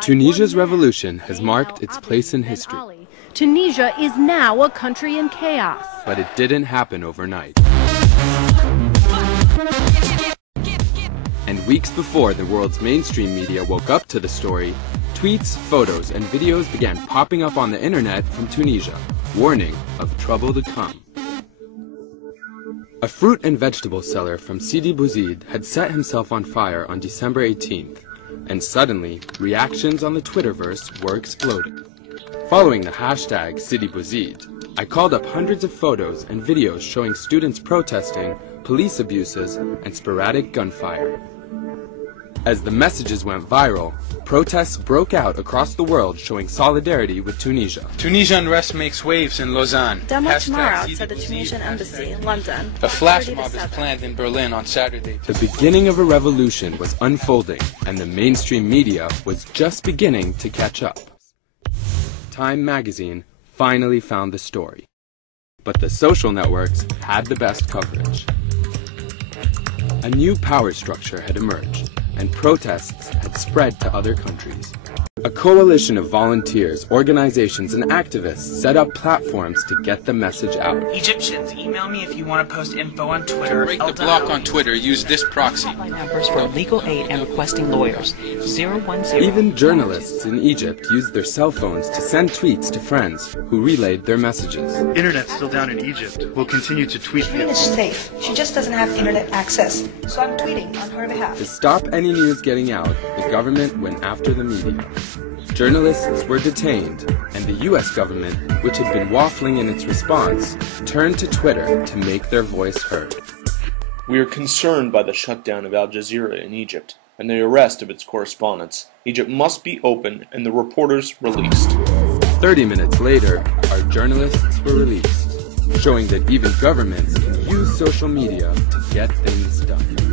Tunisia's revolution has marked its place in history. Tunisia is now a country in chaos. But it didn't happen overnight. And weeks before the world's mainstream media woke up to the story, tweets, photos, and videos began popping up on the internet from Tunisia, warning of trouble to come. A fruit and vegetable seller from Sidi Bouzid had set himself on fire on December 18th, and suddenly, reactions on the Twitterverse were exploding. Following the hashtag Sidi Bouzid, I called up hundreds of photos and videos showing students protesting, police abuses, and sporadic gunfire. As the messages went viral, protests broke out across the world showing solidarity with Tunisia. Tunisia unrest makes waves in Lausanne. Demo tomorrow outside the Tunisian embassy in London. A flash mob is planned in Berlin on Saturday. The beginning of a revolution was unfolding, and the mainstream media was just beginning to catch up. Time magazine finally found the story. But the social networks had the best coverage. A new power structure had emerged, and protests had spread to other countries. A coalition of volunteers, organizations, and activists set up platforms to get the message out. Egyptians, email me if you want to post info on Twitter. To break the block on Twitter, use this proxy. Numbers for legal aid and requesting lawyers. 010. Even journalists in Egypt used their cell phones to send tweets to friends who relayed their messages. Internet's still down in Egypt. We'll continue to tweet. Shireen is safe. She just doesn't have internet access. So I'm tweeting on her behalf. To stop any news getting out, the government went after the media. Journalists were detained, and the US government, which had been waffling in its response, turned to Twitter to make their voice heard. We are concerned by the shutdown of Al Jazeera in Egypt and the arrest of its correspondents. Egypt must be open and the reporters released. 30 minutes later, our journalists were released, showing that even governments can use social media to get things done.